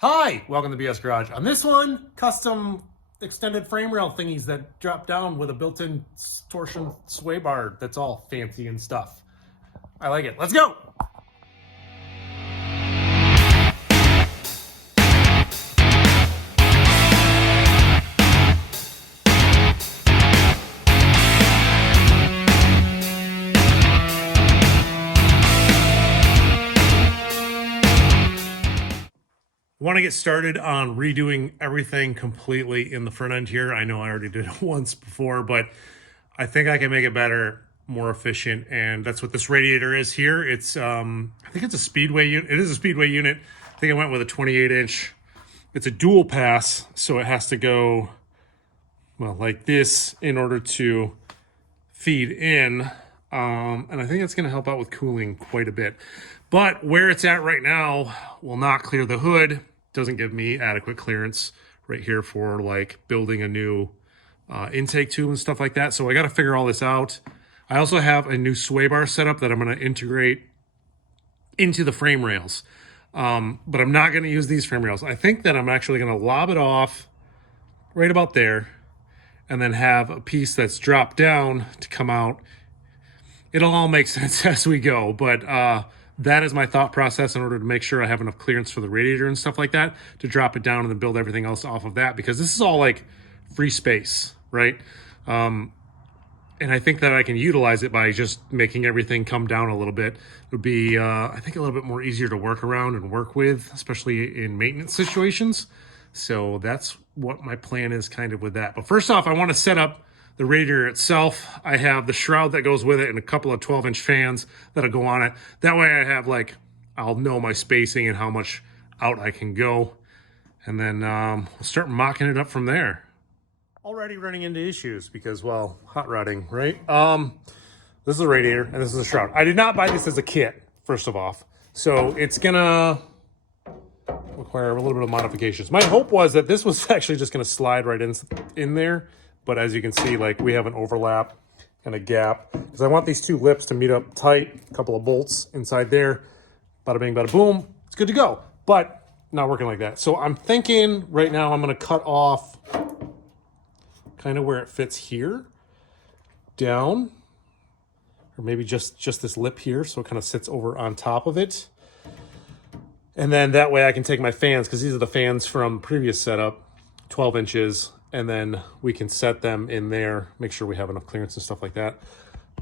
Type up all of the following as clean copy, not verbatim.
Hi, welcome to BS Garage. On this one, custom extended frame rail thingies that drop down with a built-in torsion sway bar that's all fancy and stuff. I like it. Let's go! Want to get started on redoing everything completely in the front end here. I know I already did it once before, but I think I can make it better, more efficient, and that's what this radiator is here. It's I think it's a Speedway unit. It is a Speedway unit. I think I went with a 28-inch. It's a dual pass, so it has to go, well, like this in order to feed in. And I think it's going to help out with cooling quite a bit. But where it's at right now will not clear the hood. Doesn't give me adequate clearance right here for like building a new intake tube and stuff like that. So I got to figure all this out. I also have a new sway bar setup that I'm going to integrate into the frame rails. But I'm not going to use these frame rails. I think that I'm actually going to lob it off right about there and then have a piece that's dropped down to come out. It'll all make sense as we go, but that is my thought process in order to make sure I have enough clearance for the radiator and stuff like that to drop it down and then build everything else off of that, because this is all like free space, right? And I think that I can utilize it by just making everything come down a little bit. It would be, I think, a little bit more easier to work around and work with, especially in maintenance situations. So that's what my plan is kind of with that. But first off, I want to set up the radiator itself. I have the shroud that goes with it and a couple of 12-inch fans that'll go on it. That way I have I'll know my spacing and how much out I can go. And then we'll start mocking it up from there. Already running into issues because, well, hot rodding, right? This is a radiator and this is a shroud. I did not buy this as a kit, first of all. So it's gonna require a little bit of modifications. My hope was that this was actually just gonna slide right in there. But as you can see, like, we have an overlap and a gap because I want these two lips to meet up tight, a couple of bolts inside there, bada bing, bada boom, it's good to go, but not working like that. So I'm thinking right now I'm gonna cut off kind of where it fits here, down, or maybe just this lip here so it kind of sits over on top of it. And then that way I can take my fans, because these are the fans from previous setup, 12 inches, and then we can set them in there, make sure we have enough clearance and stuff like that.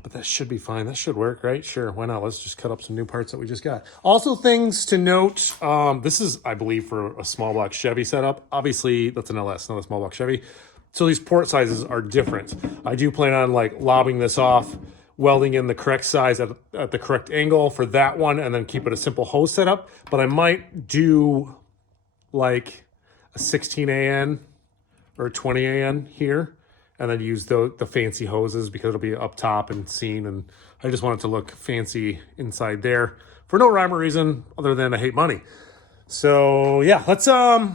But that should be fine. That should work, right? Sure, why not? Let's just cut up some new parts that we just got. Also, things to note, this is, I believe, for a small block Chevy setup. Obviously, that's an LS, not a small block Chevy. So these port sizes are different. I do plan on like lobbing this off, welding in the correct size at the correct angle for that one, and then keep it a simple hose setup. But I might do like a 16 AN or 20 AN here, and then use the fancy hoses because it'll be up top and seen, and I just want it to look fancy inside there for no rhyme or reason other than I hate money. So yeah, let's where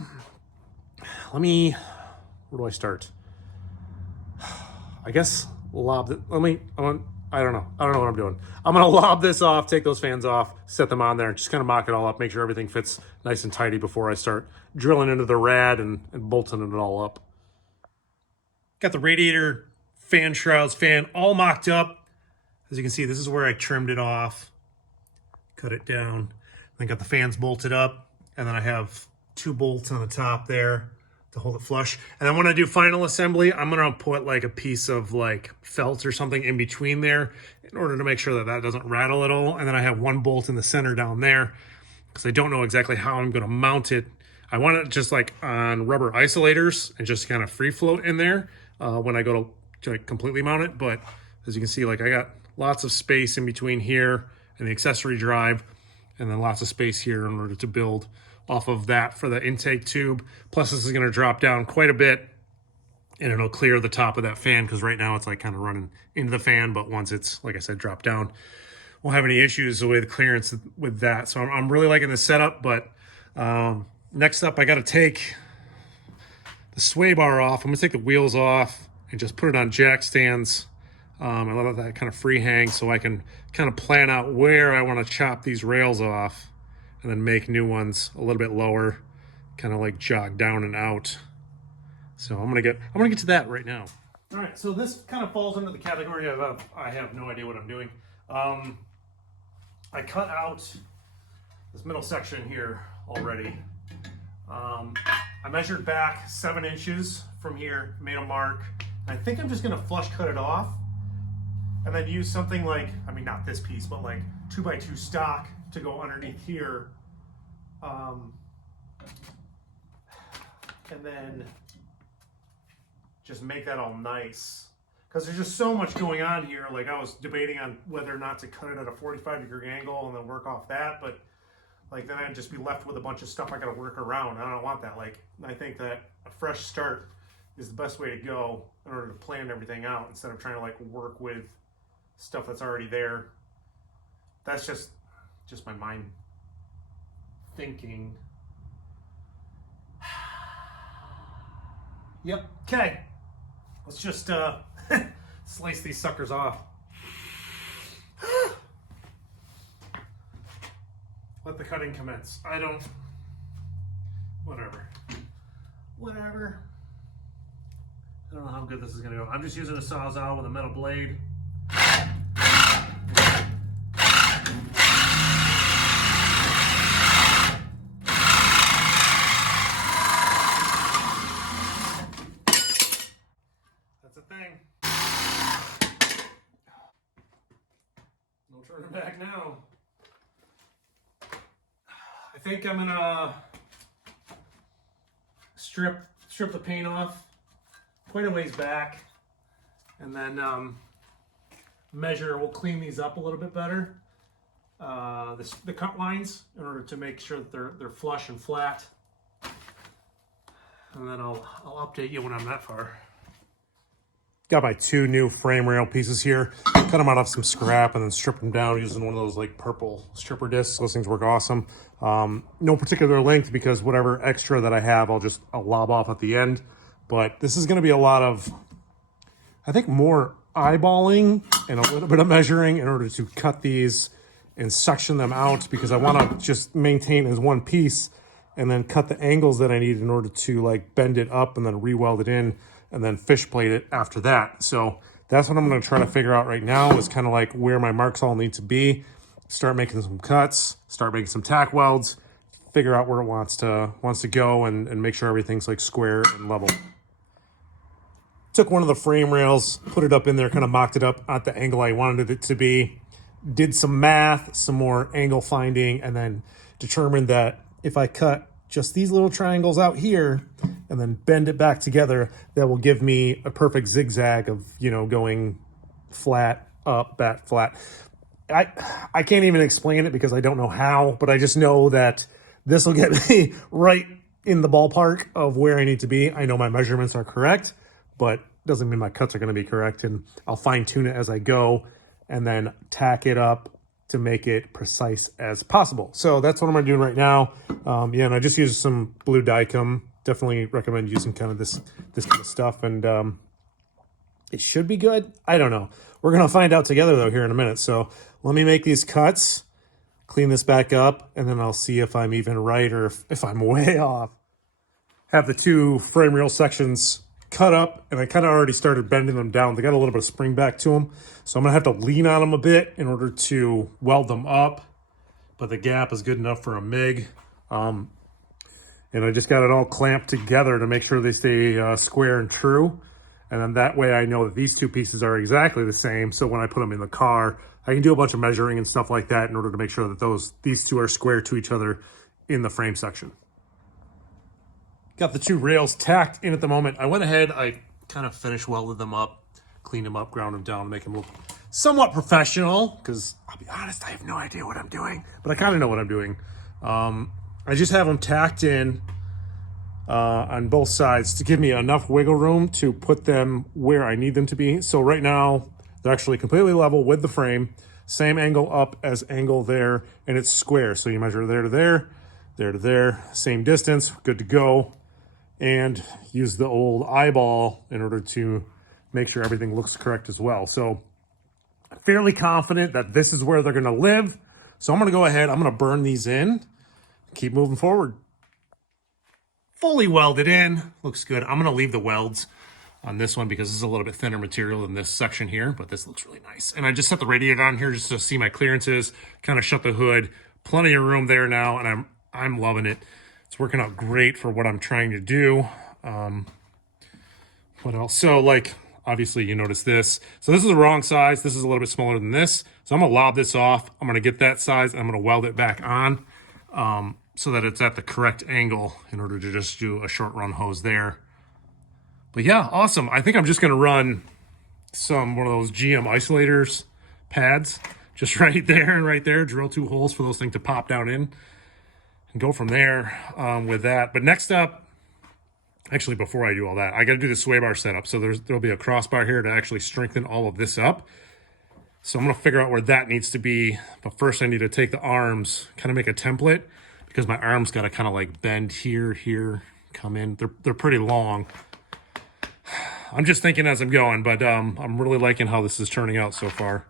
do I start? I guess lob it. I don't know what I'm doing. I'm gonna lob this off, take those fans off, set them on there, and just kind of mock it all up, make sure everything fits nice and tidy before I start drilling into the rad and bolting it all up. Got the radiator, fan shrouds, fan all mocked up. As you can see, this is where I trimmed it off, cut it down. Then got the fans bolted up, and then I have 2 bolts on the top there to hold it flush. And then when I do final assembly, I'm gonna put like a piece of like felt or something in between there in order to make sure that that doesn't rattle at all. And then I have 1 bolt in the center down there because I don't know exactly how I'm gonna mount it. I want it just like on rubber isolators and just kind of free float in there when I go to like completely mount it. But as you can see, like, I got lots of space in between here and the accessory drive, and then lots of space here in order to build off of that for the intake tube. Plus this is gonna drop down quite a bit and it'll clear the top of that fan, because right now it's like kind of running into the fan, but once it's, like I said, dropped down, won't have any issues with clearance with that. So I'm really liking this setup. But next up, I gotta take the sway bar off. I'm gonna take the wheels off and just put it on jack stands. I let that kind of free hang so I can kind of plan out where I want to chop these rails off and then make new ones a little bit lower, kind of like jog down and out. So I'm gonna get to that right now. All right, so this kind of falls under the category of I have no idea what I'm doing. I cut out this middle section here already. I measured back 7 inches from here, made a mark. I think I'm just gonna flush cut it off and then use something like, I mean, not this piece, but like 2x2 stock to go underneath here. And then just make that all nice. Because there's just so much going on here. Like I was debating on whether or not to cut it at a 45-degree angle and then work off that, but like then I'd just be left with a bunch of stuff I gotta work around. I don't want that. Like I think that a fresh start is the best way to go in order to plan everything out instead of trying to like work with stuff that's already there. That's just my mind thinking. Yep, okay. Let's just slice these suckers off. Let the cutting commence. Whatever. I don't know how good this is gonna go. I'm just using a Sawzall with a metal blade. That's a thing. No turning back now. I think I'm gonna strip the paint off quite a ways back, and then measure. We'll clean these up a little bit better. The cut lines in order to make sure that they're flush and flat, and then I'll update you when I'm that far. Got my 2 new frame rail pieces here. Cut them out of some scrap and then strip them down using one of those like purple stripper discs. Those things work awesome. No particular length because whatever extra that I have, I'll lob off at the end. But this is gonna be a lot of, I think, more eyeballing and a little bit of measuring in order to cut these and suction them out, because I wanna just maintain as one piece and then cut the angles that I need in order to like bend it up and then re-weld it in and then fish plate it after that. So that's what I'm gonna try to figure out right now, is kind of like where my marks all need to be. Start making some cuts, start making some tack welds, figure out where it wants to go, and make sure everything's like square and level. Took one of the frame rails, put it up in there, kind of mocked it up at the angle I wanted it to be, did some math, some more angle finding, and then determined that if I cut just these little triangles out here and then bend it back together, that will give me a perfect zigzag of, you know, going flat, up, back, flat. I can't even explain it because I don't know how, but I just know that this will get me right in the ballpark of where I need to be. I know my measurements are correct, but doesn't mean my cuts are going to be correct, and I'll fine tune it as I go and then tack it up to make it precise as possible. So that's what I'm doing right now. Yeah, and I just used some blue Dicom. Definitely recommend using kind of this kind of stuff, and it should be good. I don't know. We're gonna find out together though here in a minute. So let me make these cuts, clean this back up, and then I'll see if I'm even right or if I'm way off. Have the 2 frame reel sections cut up, and I kind of already started bending them down. They got a little bit of spring back to them, so I'm gonna have to lean on them a bit in order to weld them up, but the gap is good enough for a MIG. And I just got it all clamped together to make sure they stay square and true, and then that way I know that these 2 pieces are exactly the same, so when I put them in the car, I can do a bunch of measuring and stuff like that in order to make sure that these 2 are square to each other in the frame section. Got the 2 rails tacked in at the moment. I went ahead, I kind of finished welded them up, cleaned them up, ground them down, make them look somewhat professional, because I'll be honest, I have no idea what I'm doing, but I kind of know what I'm doing. I just have them tacked in on both sides to give me enough wiggle room to put them where I need them to be. So right now, they're actually completely level with the frame, same angle up as angle there, and it's square. So you measure there to there, there to there, same distance, good to go. And use the old eyeball in order to make sure everything looks correct as well. So fairly confident that this is where they're gonna live. So I'm gonna go ahead, I'm gonna burn these in, keep moving forward. fully welded in. Looks good. I'm gonna leave the welds on this one because this is a little bit thinner material than this section here, but this looks really nice. And I just set the radiator on here just to see my clearances, kind of shut the hood. Plenty of room there now, and I'm loving it. It's working out great for what I'm trying to do. What else? So like, obviously you notice this. So this is the wrong size. This is a little bit smaller than this. So I'm gonna lob this off. I'm gonna get that size and I'm gonna weld it back on so that it's at the correct angle in order to just do a short run hose there. But yeah, awesome. I think I'm just gonna run one of those GM isolators pads, just right there and right there, drill 2 holes for those things to pop down in and go from there with that. But next up, actually, before I do all that, I got to do the swaybar setup. So there'll be a crossbar here to actually strengthen all of this up. So I'm going to figure out where that needs to be. But first I need to take the arms, kind of make a template, because my arms got to kind of like bend here, come in. They're pretty long. I'm just thinking as I'm going, but I'm really liking how this is turning out so far.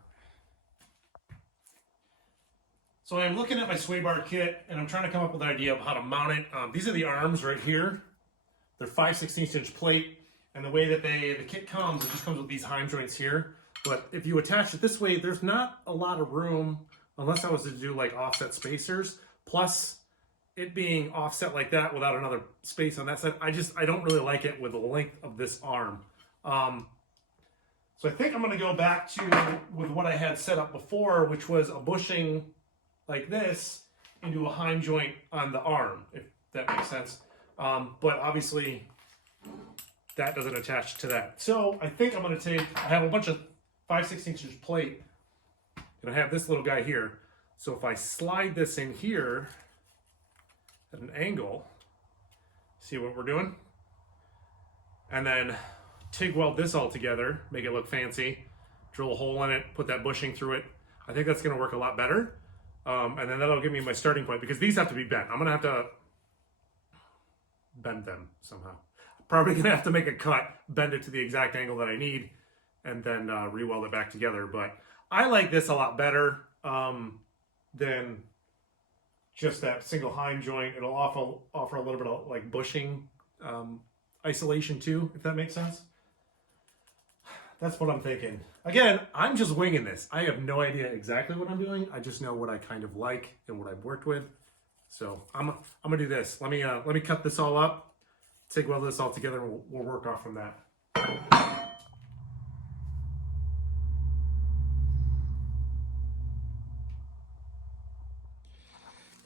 So I'm looking at my swaybar kit, and I'm trying to come up with an idea of how to mount it. These are the arms right here. They're 5/16 inch plate, and the way that the kit comes, it just comes with these heim joints here. But if you attach it this way, there's not a lot of room, unless I was to do like offset spacers. Plus, it being offset like that without another space on that side, I don't really like it with the length of this arm. So I think I'm going to go back to with what I had set up before, which was a bushing like this into a heim joint on the arm, if that makes sense. But obviously that doesn't attach to that. So I think I'm going to I have a bunch of 5/16 inch plate, and I have this little guy here. So if I slide this in here at an angle, see what we're doing? And then TIG weld this all together, make it look fancy, drill a hole in it, put that bushing through it. I think that's going to work a lot better. And then that'll give me my starting point, because these have to be bent. I'm going to have to bend them somehow. Probably going to have to make a cut, bend it to the exact angle that I need, and then re-weld it back together. But I like this a lot better than just that single heim joint. It'll offer a little bit of like bushing isolation too, if that makes sense. That's what I'm thinking. Again, I'm just winging this. I have no idea exactly what I'm doing. I just know what I kind of like and what I've worked with. So I'm gonna do this. Let me cut this all up, TIG weld this all together, and we'll work off from that.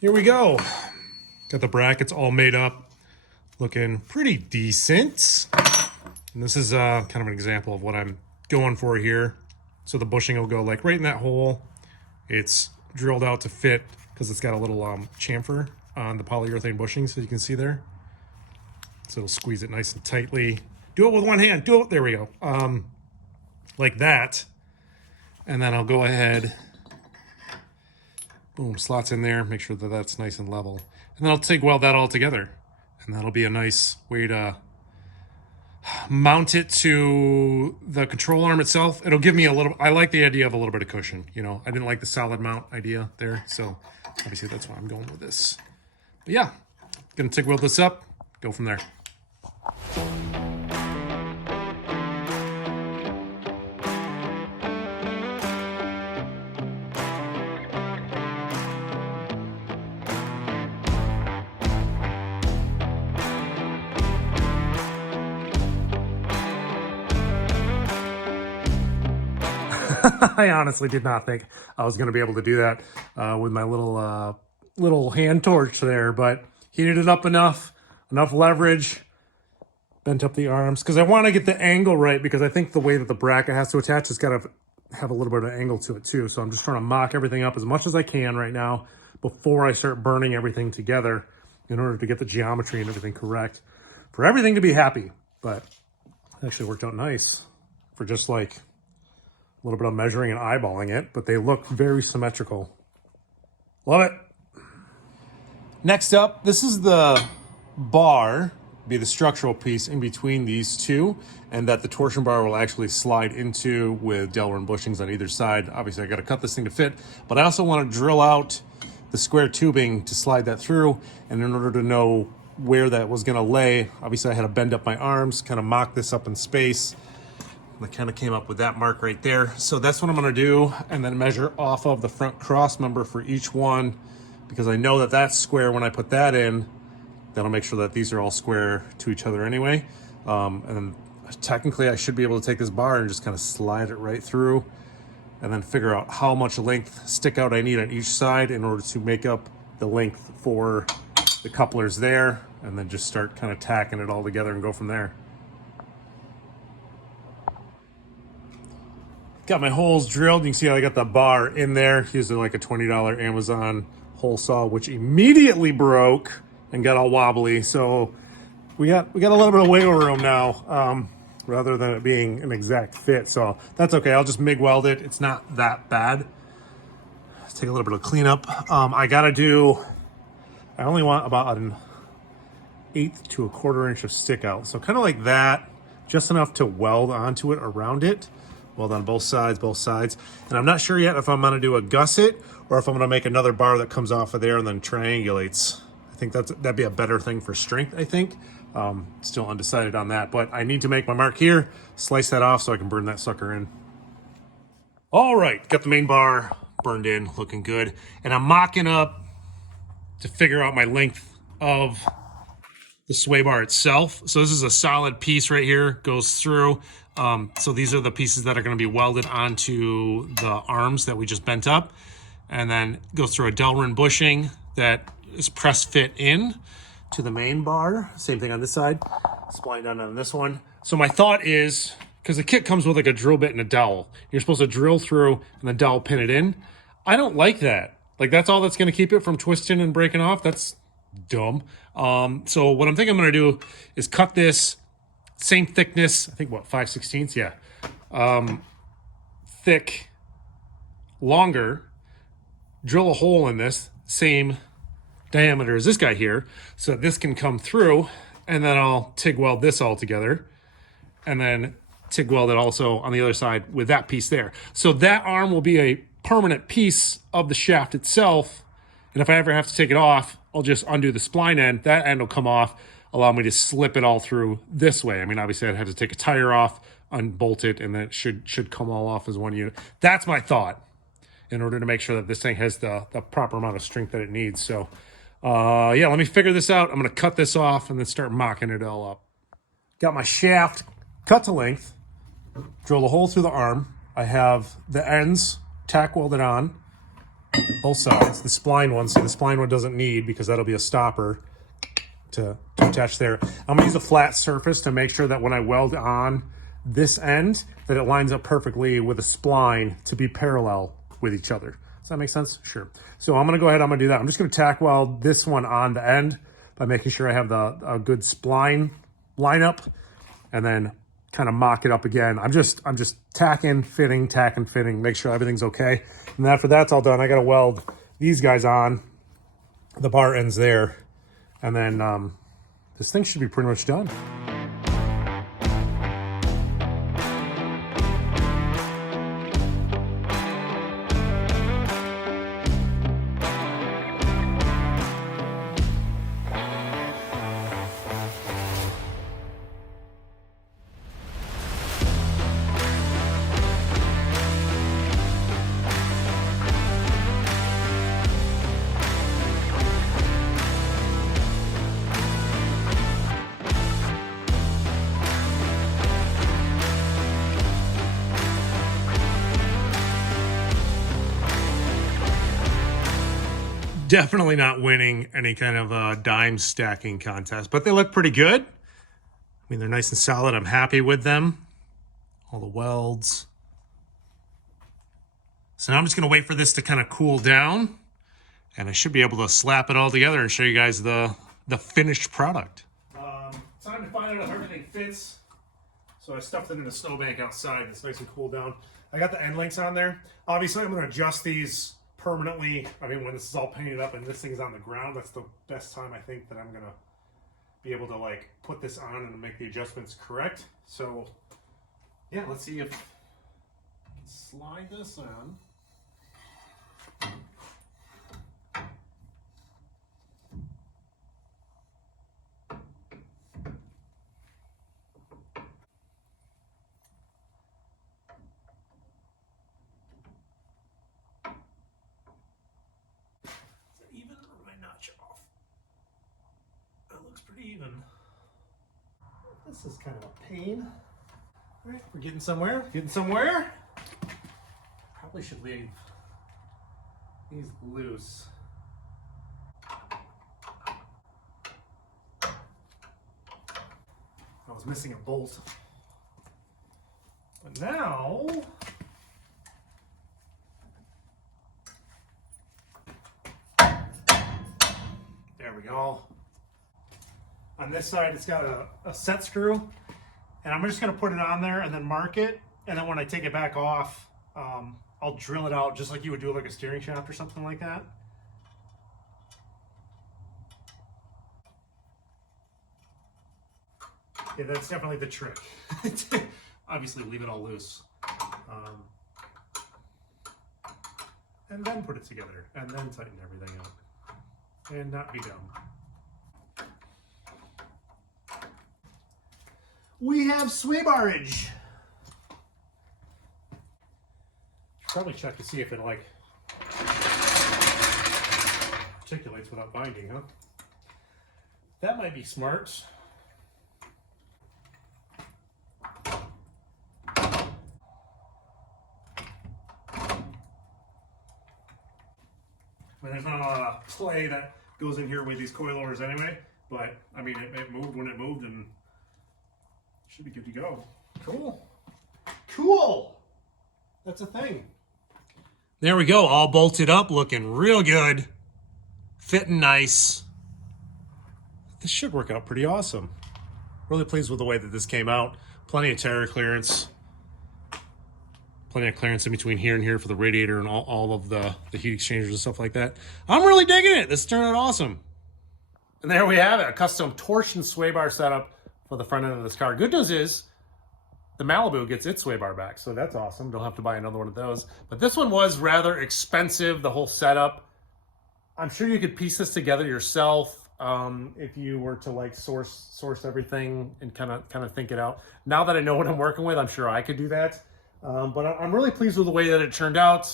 Here we go. Got the brackets all made up, looking pretty decent. And this is kind of an example of what I'm going for here. So the bushing will go like right in that hole. It's drilled out to fit because it's got a little chamfer on the polyurethane bushing, so you can see there. So it'll squeeze it nice and tightly. Do it with one hand. Do it. There we go. Like that. And then I'll go ahead. Boom, slots in there. Make sure that that's nice and level. And then I'll TIG weld that all together. And that'll be a nice way to mount it to the control arm itself. It'll give me a little, I like the idea of a little bit of cushion. You know, I didn't like the solid mount idea there. So obviously that's why I'm going with this. But yeah, gonna TIG weld this up, go from there. I honestly did not think I was going to be able to do that with my little hand torch there, but heated it up enough leverage, bent up the arms, because I want to get the angle right, because I think the way that the bracket has to attach, it's got to have a little bit of angle to it too. So I'm just trying to mock everything up as much as I can right now before I start burning everything together in order to get the geometry and everything correct for everything to be happy. But it actually worked out nice for just like a little bit of measuring and eyeballing it, but they look very symmetrical. Love it. Next up, this is the bar, be the structural piece in between these two, and that the torsion bar will actually slide into with Delrin bushings on either side. Obviously, I got to cut this thing to fit, but I also want to drill out the square tubing to slide that through, and in order to know where that was going to lay. Obviously, I had to bend up my arms, kind of mock this up in space. I kind of came up with that mark right there. So that's what I'm going to do, and then measure off of the front cross member for each one, because I know that that's square. When I put that in, that'll make sure that these are all square to each other anyway. And then technically I should be able to take this bar and just kind of slide it right through, and then figure out how much length stick out I need on each side in order to make up the length for the couplers there, and then just start kind of tacking it all together and go from there. Got my holes drilled. You can see how I got the bar in there using like a $20 Amazon hole saw, which immediately broke and got all wobbly. So we got a little bit of wiggle room now, rather than it being an exact fit. So that's okay. I'll just MIG weld it. It's not that bad. Let's take a little bit of cleanup. I only want about an 1/8 to 1/4 inch of stick out. So kind of like that, just enough to weld onto it around it. Weld on both sides. And I'm not sure yet if I'm gonna do a gusset or if I'm gonna make another bar that comes off of there and then triangulates. I think that'd be a better thing for strength, I think. Still undecided on that, but I need to make my mark here, slice that off so I can burn that sucker in. All right, got the main bar burned in, looking good. And I'm mocking up to figure out my length of the sway bar itself. So this is a solid piece right here, goes through. So these are the pieces that are going to be welded onto the arms that we just bent up, and then goes through a Delrin bushing that is press fit in to the main bar. Same thing on this side, spline down on this one. So my thought is, because the kit comes with like a drill bit and a dowel, you're supposed to drill through and then dowel pin it in. I don't like that. Like, that's all that's going to keep it from twisting and breaking off. That's dumb. So what I'm thinking I'm going to do is cut this same thickness, I think, what, 5/16? Yeah. Thick, longer, drill a hole in this, same diameter as this guy here, so that this can come through, and then I'll TIG weld this all together, and then TIG weld it also on the other side with that piece there. So that arm will be a permanent piece of the shaft itself, and if I ever have to take it off, I'll just undo the spline end. That end will come off, allow me to slip it all through this way. I mean, obviously I'd have to take a tire off, unbolt it, and then it should come all off as one unit. That's my thought, in order to make sure that this thing has the proper amount of strength that it needs. So yeah, let me figure this out. I'm gonna cut this off and then start mocking it all up. Got my shaft cut to length, drill a hole through the arm. I have the ends tack welded on, both sides. The spline one, so the spline one doesn't need, because that'll be a stopper to attach there. I'm gonna use a flat surface to make sure that when I weld on this end, that it lines up perfectly with the spline to be parallel with each other. Does that make sense? Sure. So I'm gonna go ahead, I'm gonna do that. I'm just gonna tack weld this one on the end by making sure I have a good spline lineup, and then kind of mock it up again. I'm just tacking, fitting, make sure everything's okay. And after that's all done, I gotta weld these guys on, the bar ends there, and then this thing should be pretty much done. Definitely not winning any kind of dime stacking contest, but they look pretty good. I mean, they're nice and solid. I'm happy with them. All the welds. So now I'm just going to wait for this to kind of cool down, and I should be able to slap it all together and show you guys the finished product. Time to find out if everything fits. So I stuffed it in a snowbank outside. It's nice and cool down. I got the end links on there. Obviously, I'm going to adjust these permanently. I mean, when this is all painted up and this thing is on the ground, that's the best time I think that I'm gonna be able to like put this on and make the adjustments correct. So yeah, let's see if I can slide this on. pretty even. This is kind of a pain. All right, we're getting somewhere. Getting somewhere. Probably should leave these loose. I was missing a bolt. But now, there we go. On this side, it's got a set screw, and I'm just gonna put it on there and then mark it. And then when I take it back off, I'll drill it out just like you would do like a steering shaft or something like that. Yeah, that's definitely the trick. Obviously, leave it all loose. And then put it together, and then tighten everything up. And not be dumb. We have swaybarage. Probably check to see if it like articulates without binding, huh? That might be smart. I mean, there's not a lot of play that goes in here with these coilovers anyway, but I mean, it moved when it moved and should be good to go. Cool. Cool. That's a thing. There we go, all bolted up, looking real good, fitting nice. This should work out pretty awesome. Really pleased with the way that this came out. Plenty of tire clearance. Plenty of clearance in between here and here for the radiator and all of the heat exchangers and stuff like that. I'm really digging it. This turned out awesome. And there we have it, a custom torsion sway bar setup for the front end of this car. Good news is the Malibu gets its sway bar back, so that's awesome. Don't have to buy another one of those. But this one was rather expensive, the whole setup. I'm sure you could piece this together yourself if you were to like source everything and kind of think it out. Now that I know what I'm working with, I'm sure I could do that. But I'm really pleased with the way that it turned out,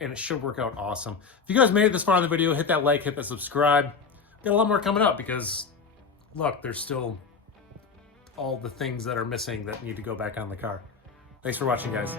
and it should work out awesome. If you guys made it this far in the video, hit that like, hit that subscribe. Got a lot more coming up because, look, there's still all the things that are missing that need to go back on the car. Thanks for watching, guys.